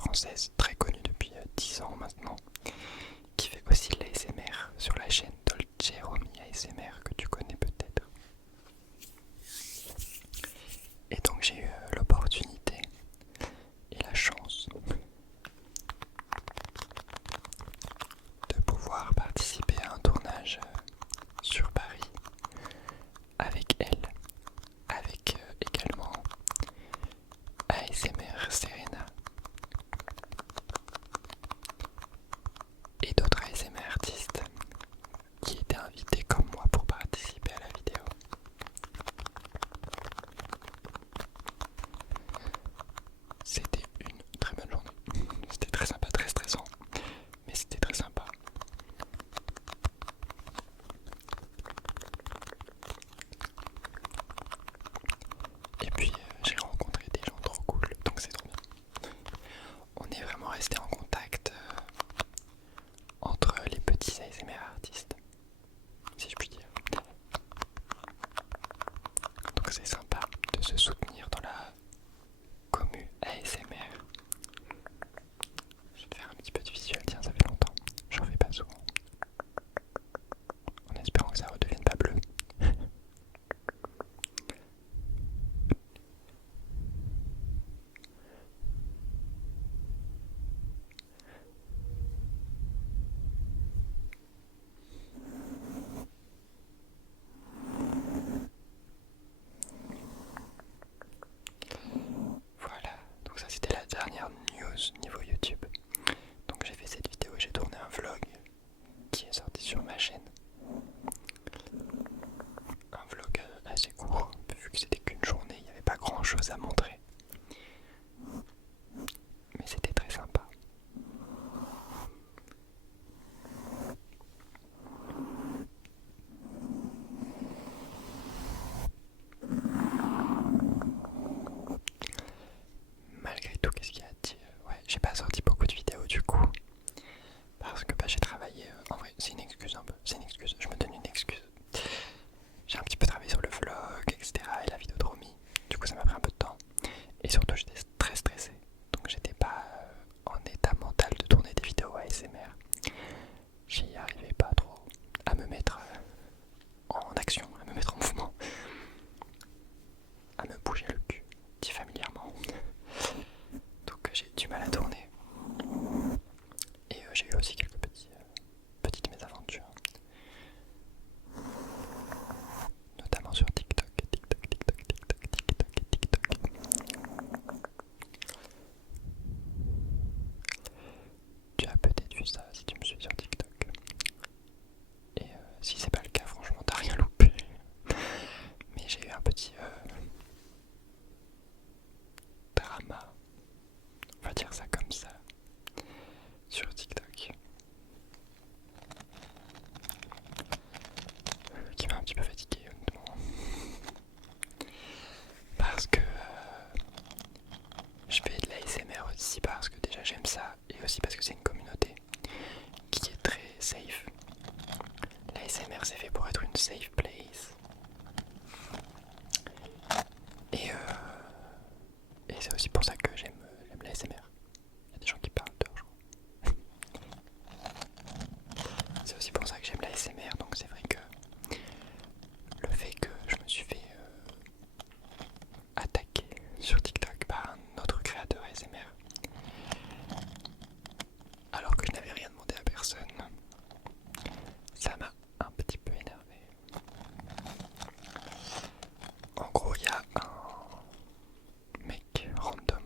française très connue depuis 10 ans maintenant, qui fait aussi de l'ASMR sur la chaîne Dolce Romy ASMR que tu connais peut-être. Et donc j'ai eu l'opportunité et la chance de pouvoir participer à un tournage sur Paris avec elle, avec également ASMR Serena et d'autres ASMR artistes qui étaient invités comme moi pour participer à la vidéo. C'était une très bonne journée. C'était très sympa, très stressant, mais c'était très sympa. Et puis j'ai rencontré des gens trop cool, donc c'est trop bien. On est vraiment resté en contact entre les petits ASMR artistes, si je puis dire. Donc c'est sympa de se soutenir dans la commu ASMR. Je vais te faire un petit peu de visuel, tiens, ça fait longtemps. J'en fais pas souvent. En espérant que ça redevienne pas bleu. Voilà, donc ça c'était la dernière news niveau YouTube. Donc j'ai fait cette vidéo et j'ai tourné un vlog qui est sorti sur ma chaîne. Un vlog assez court, vu que c'était qu'une journée, il n'y avait pas grand chose à montrer. Mais c'était très sympa. Malgré tout, qu'est-ce qu'il y a à dire? Ouais, j'ai pas sorti beaucoup de vidéos du coup. Parce que j'ai travaillé. En vrai, c'est une excuse un peu. C'est une excuse, je me donne une excuse. J'ai un petit peu travaillé sur le vlog, etc. et la vidéo de Romy. Du coup, ça m'a pris un peu de temps. Et surtout, j'étais très stressé. Donc, j'étais pas en état mental de tourner des vidéos ASMR. J'y arrivais pas trop à me mettre en action, à me mettre en mouvement, à me bouger le cul, dit familièrement. Donc, j'ai eu du mal à tourner. Et j'ai eu aussi quelques petites mésaventures. Notamment sur TikTok. Tu as peut-être vu ça si tu me suis sur TikTok. Et si c'est pas le cas, franchement, t'as rien loupé. Mais j'ai eu un petit drama, on va dire ça comme ça, sur TikTok. Qui m'a un petit peu fatigué, honnêtement. Parce que je fais de la l'ASMR aussi parce que déjà j'aime ça et aussi parce que c'est une communauté qui est très safe. La l'ASMR c'est fait pour être une safe place. Et, et c'est aussi pour ça que j'aime la l'ASMR. Il y a des gens qui parlent dehors, je crois. C'est aussi pour ça que j'aime la l'ASMR, donc c'est vrai que le fait que je me suis fait attaquer sur TikTok par un autre créateur ASMR alors que je n'avais rien demandé à personne, ça m'a un petit peu énervé. En gros, il y a un mec random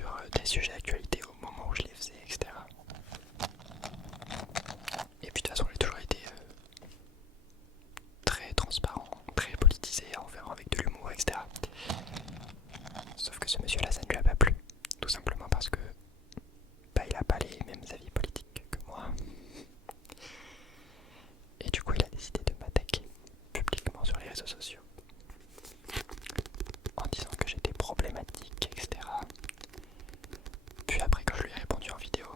sur des sujets d'actualité au moment où je les faisais, etc. Et puis de toute façon, j'ai toujours été très transparent, très politisé, en faisant avec de l'humour, etc. Sauf que ce monsieur-là, ça ne lui a pas plu. Tout simplement parce que il a pas les mêmes avis politiques que moi. Et du coup, il a décidé de m'attaquer publiquement sur les réseaux sociaux en disant que j'étais problématique, etc. Puis après, quand je lui ai répondu en vidéo,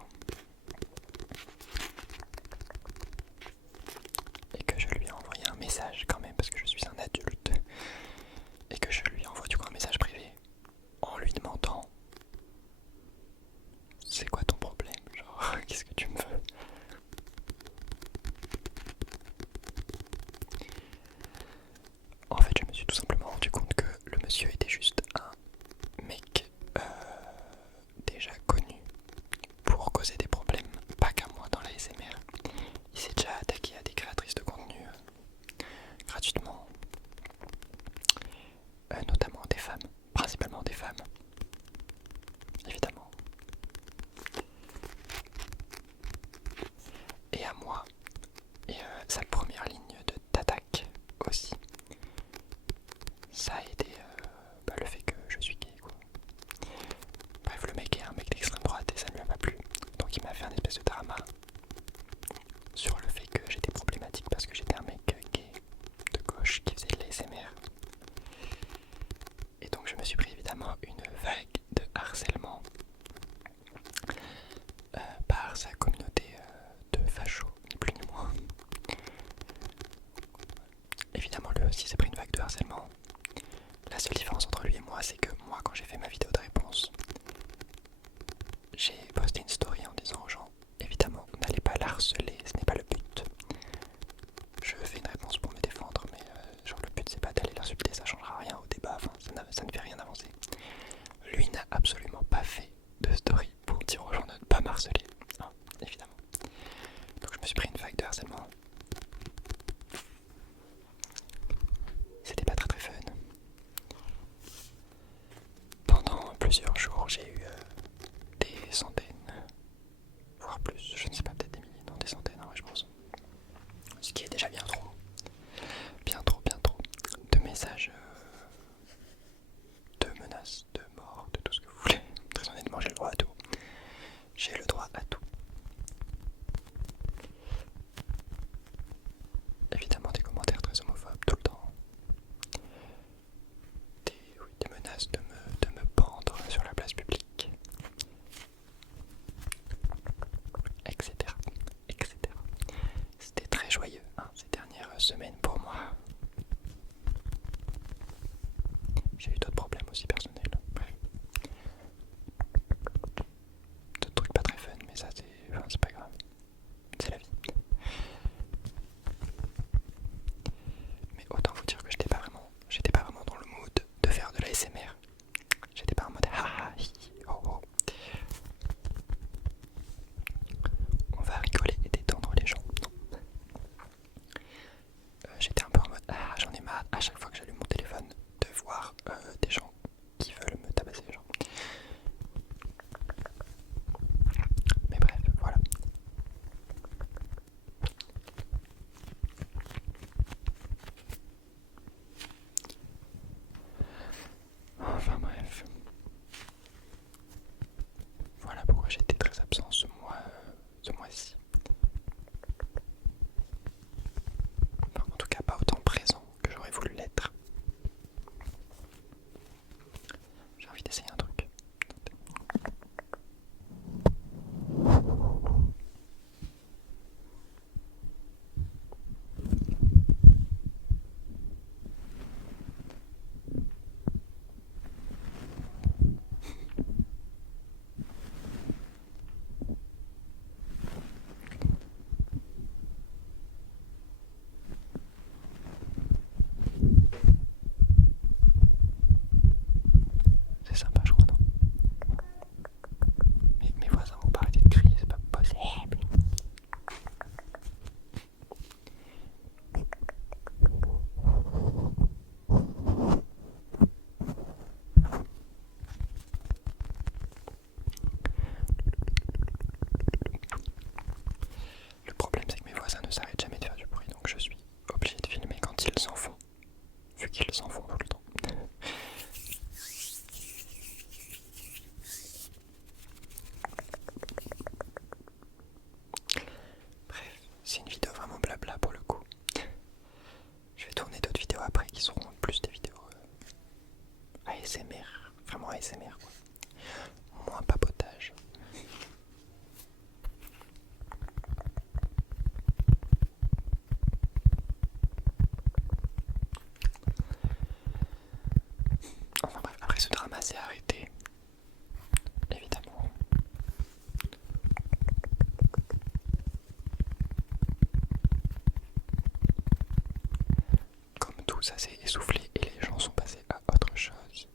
ça s'est essoufflé et les gens sont passés à autre chose.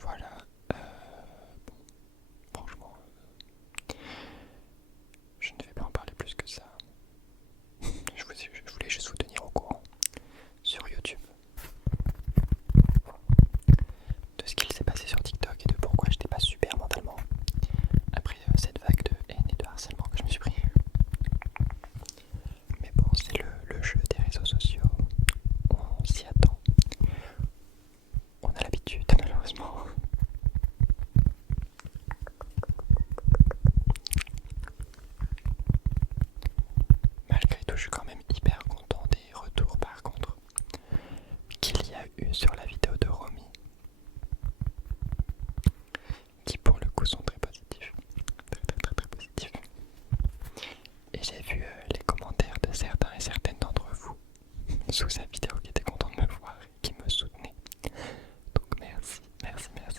Voilà. Bon, franchement, je ne vais pas en parler plus que ça. Je voulais juste vous tenir au courant sur YouTube de ce qu'il s'est passé sur TikTok et de pourquoi j'étais pas super mentalement après cette vague de haine et de harcèlement que je me suis pris. Mais bon, c'est le jeu des réseaux sociaux. On s'y attend. On a l'habitude, malheureusement. Malgré tout, je suis quand même hyper content des retours par contre qu'il y a eu sur la vidéo de Romy, qui pour le coup sont très positifs. Très positifs. Et j'ai vu les commentaires de certains et certaines d'entre vous sous sa vidéo qui étaient contents de me voir et qui me soutenaient. Donc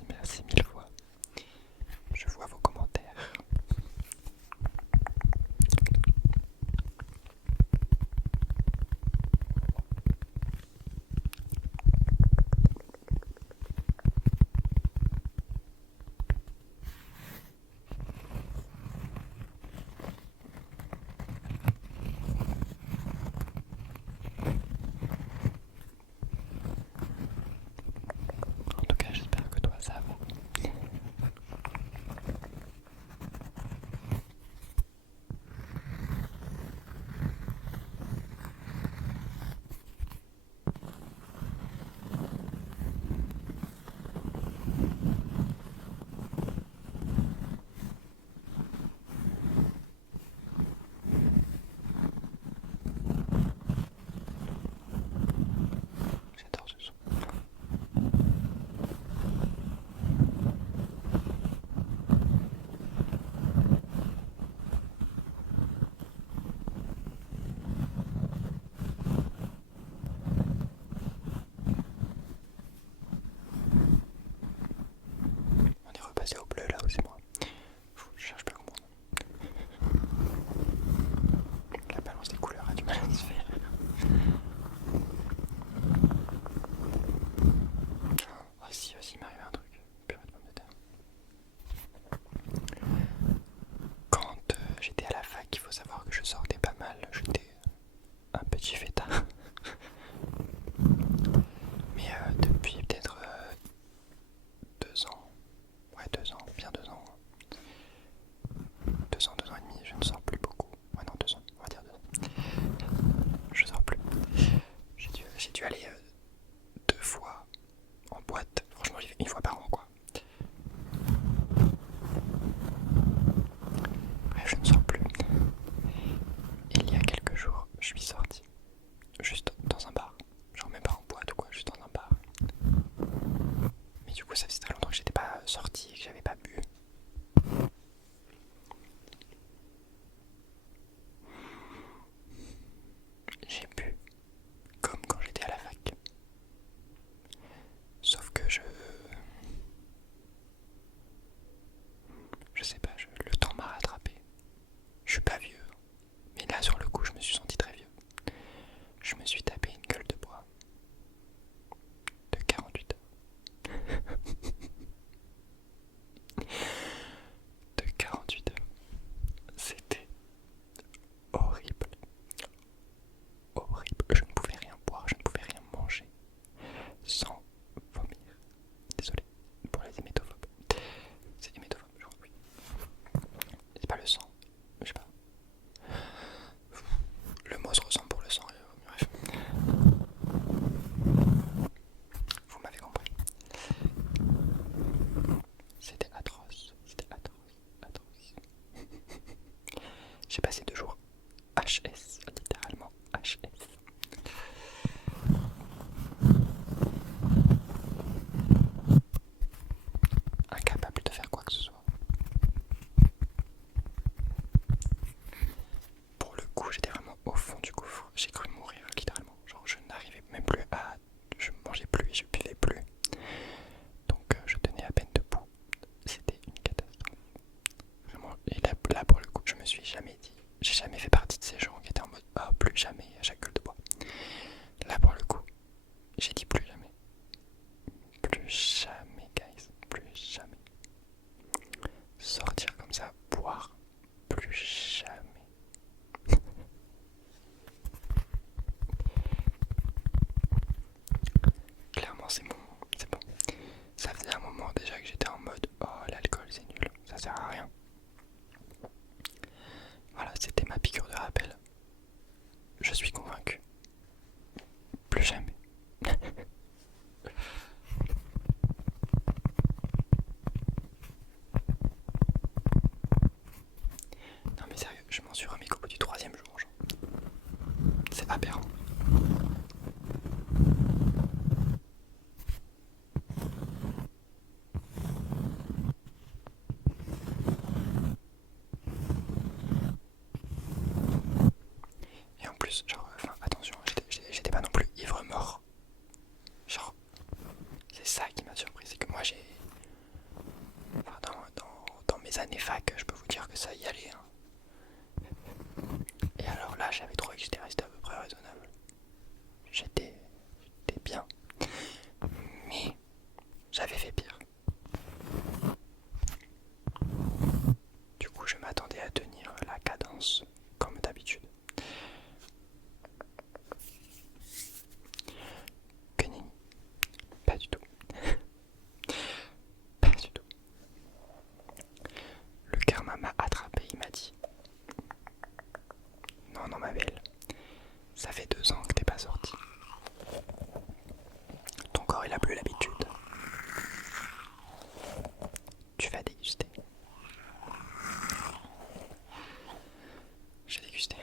merci mille fois. Je vois vos commentaires. En tout cas, j'espère que toi ça va. J'adore ce son. On est repassé au bleu là où c'est moi. Je cherche pas comment. La balance des couleurs a du mal à se faire. Oh si, il m'arrive un truc. Purée de pommes de terre. Quand j'étais à la fac, il faut savoir que je sortais pas mal. J'étais un petit fêtard. Mais depuis peut-être 2 ans, ouais 2 ans, bien 2 ans. 2 ans et demi, je ne sors plus beaucoup. Ouais non, 2 ans, on va dire 2 ans. Je sors plus. J'ai dû aller 2 fois en boîte. Franchement, j'y vais 1 fois par an quoi. Bref, je ne sors plus. Et il y a quelques jours, je suis sorti. Juste dans un bar. Genre même pas en boîte ou quoi, juste dans un bar. Mais du coup, ça faisait très longtemps que j'étais pas sorti et que j'avais pas bu. J'ai bu comme quand j'étais à la fac. Sauf que je sais pas, le temps m'a rattrapé. Je suis pas vieux. Mais là, sur le coup, je me suis senti très vieux. Je me suis tapé une gueule de bois de 48 heures. De 48 heures. C'était horrible. Horrible. Je ne pouvais rien boire, je ne pouvais rien manger sans vomir. Désolé pour les hémétophobes. C'est hémétophobe, je crois, oui. C'est pas le sang, je sais pas. Le mot se ressemble pour le sang, bref. Vous m'avez compris. C'était atroce, atroce. J'ai passé 2 jours HS, littéralement HS. Incapable de faire quoi que ce soit. Pour le coup, j'étais vraiment au fond du gouffre. J'ai cru mourir, littéralement. Genre, je n'arrivais même plus à... Je mangeais plus et je buvais plus. Donc, je tenais à peine debout. C'était une catastrophe. Vraiment. Et là pour le coup, je me suis jamais dit... J'ai l'année fac, je peux vous dire que ça y allait. Hein. Et alors là, j'avais trouvé que j'étais resté à peu près raisonnable. J'étais bien. Mais j'avais fait pire. Du coup, je m'attendais à tenir la cadence comme d'habitude. Que nenni. Pas du tout. Pas du tout. Le karma m'a attrapé, il m'a dit: non, non, ma belle, ça fait 2 ans que t'es pas sortie. Ton corps il a plus l'habitude. Tu vas déguster. J'ai dégusté.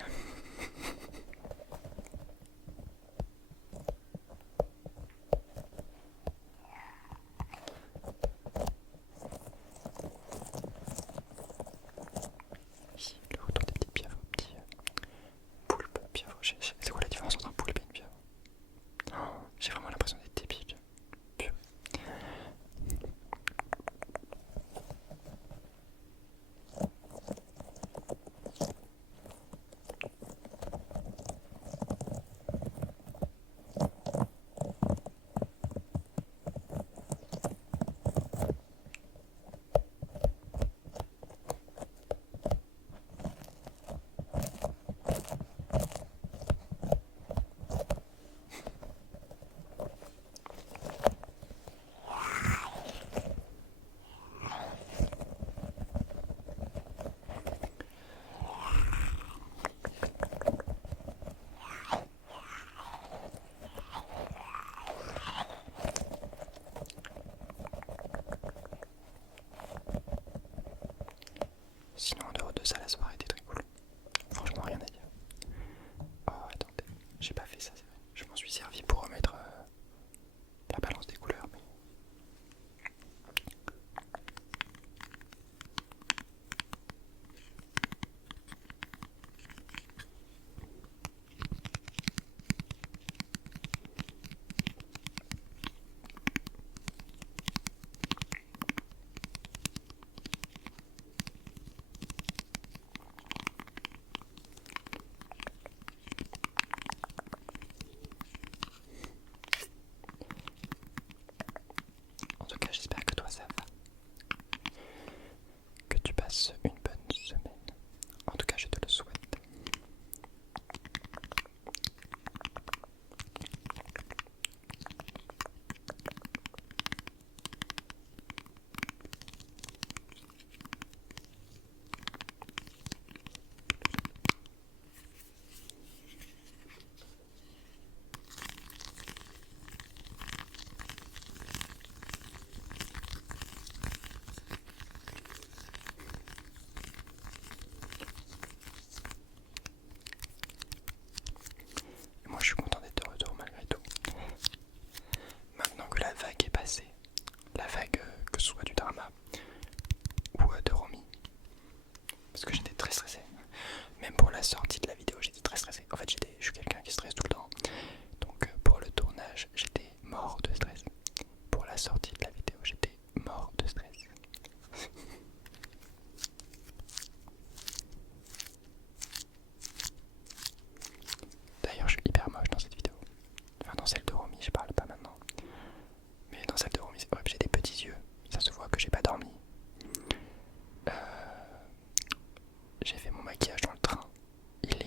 Ici, le retour des petites pieuvres, petits poulpes, pieuvres. C'est quoi la différence entre un poulpe et une pieuvre? Oh, j'ai vraiment l'impression d'être débile. Purée. Sinon, en dehors de ça, la soirée était très cool. Franchement, rien à dire. Oh, attendez, j'ai pas fait ça, c'est vrai. Je m'en suis servi pour remettre la balance des couleurs, mais... En tout cas, j'espère que toi ça va. Que tu passes une bonne semaine. En tout cas, je te le souhaite. Et moi, je suis content d'être de retour malgré tout. Maintenant que la vague est passée, la vague que ce soit du drama ou de Romy, parce que j'étais très stressé. Même pour la sortie de la vidéo, j'étais très stressé. En fait, je suis quelqu'un qui stresse tout le temps. Donc pour le tournage, j'étais mort de stress. Pour la sortie de la vidéo, j'étais mort de stress. D'ailleurs, je suis hyper moche dans cette vidéo. Enfin, dans celle de Romy, je parle pas maintenant. Mais dans celle de Romy, ouais, j'ai des petits yeux. Ça se voit que j'ai pas dormi. J'ai fait mon maquillage dans le train. Il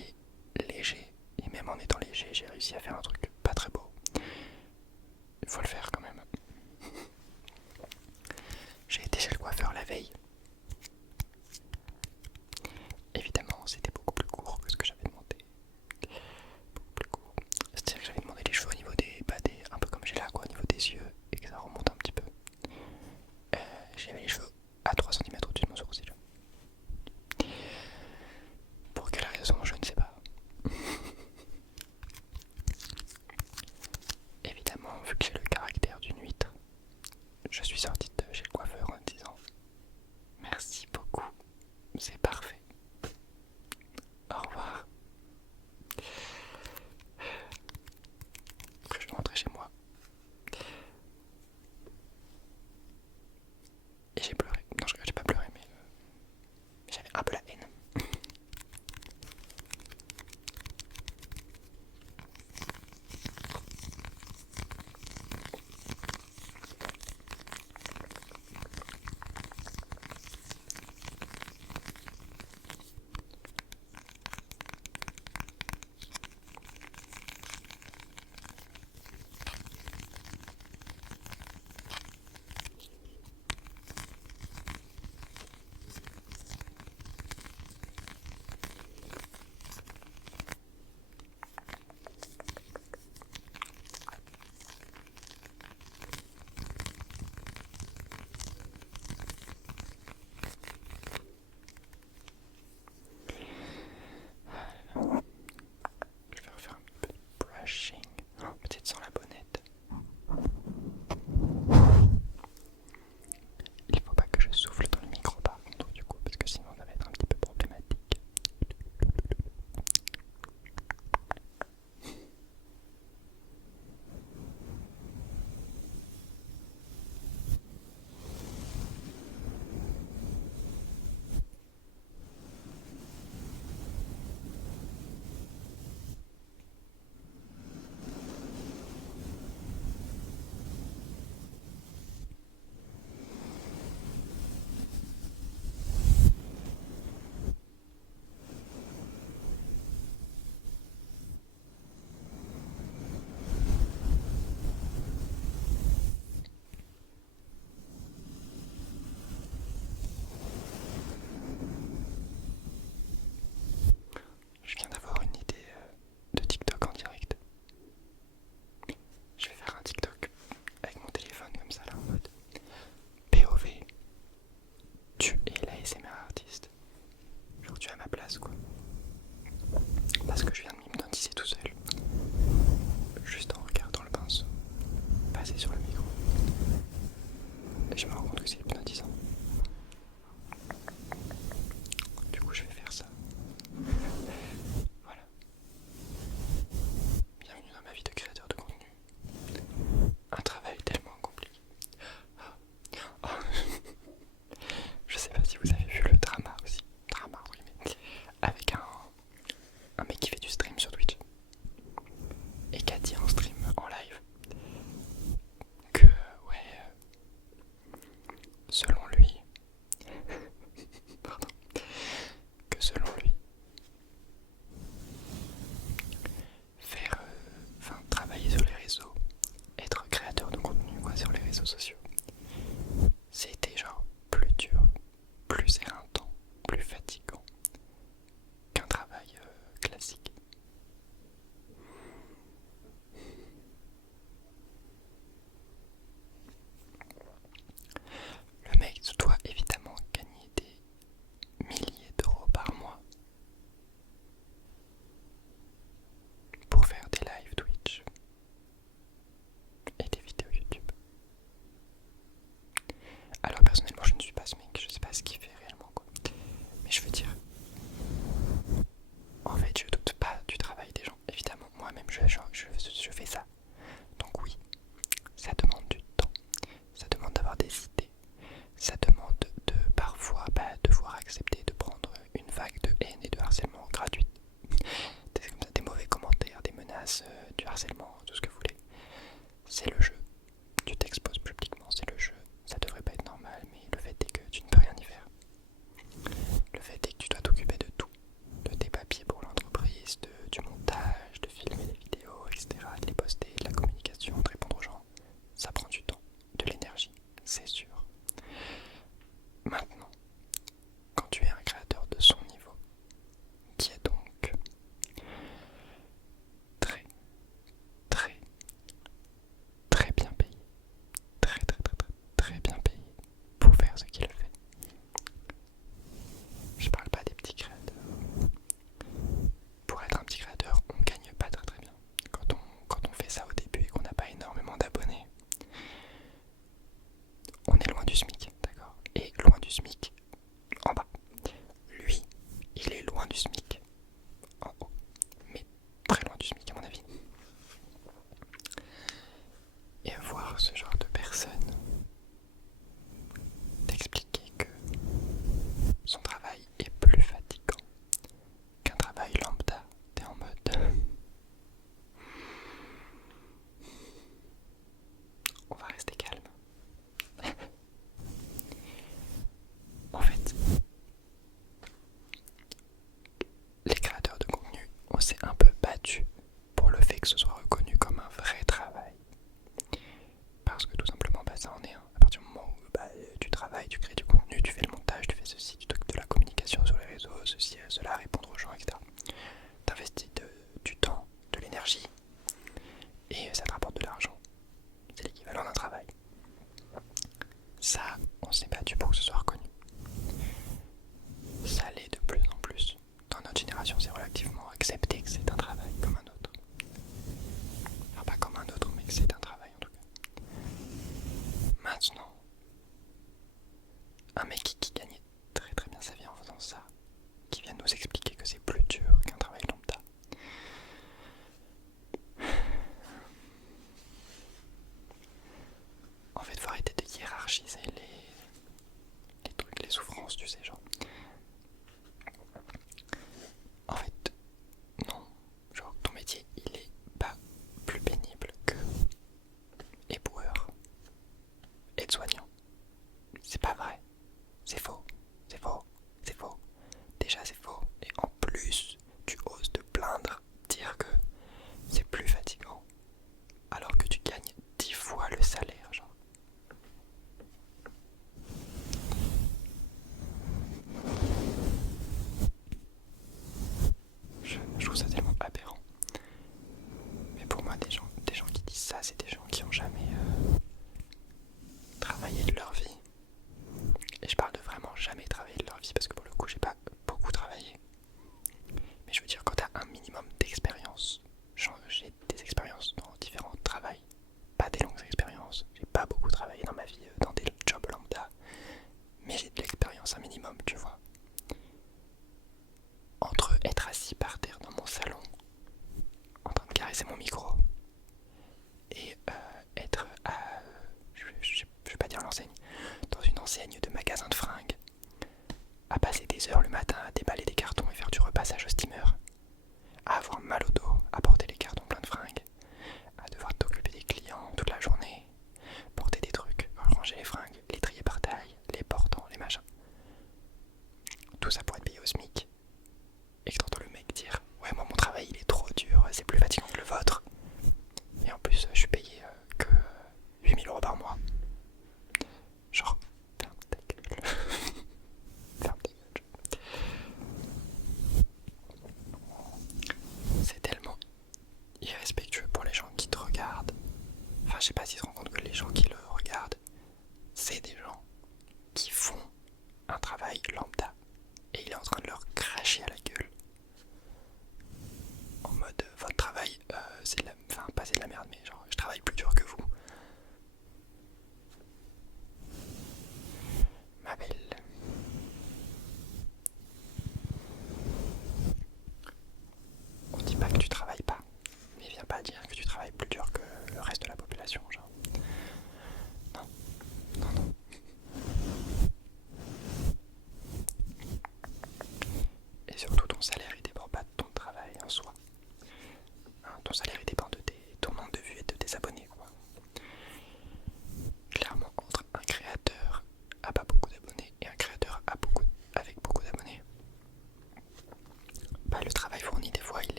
base quoi.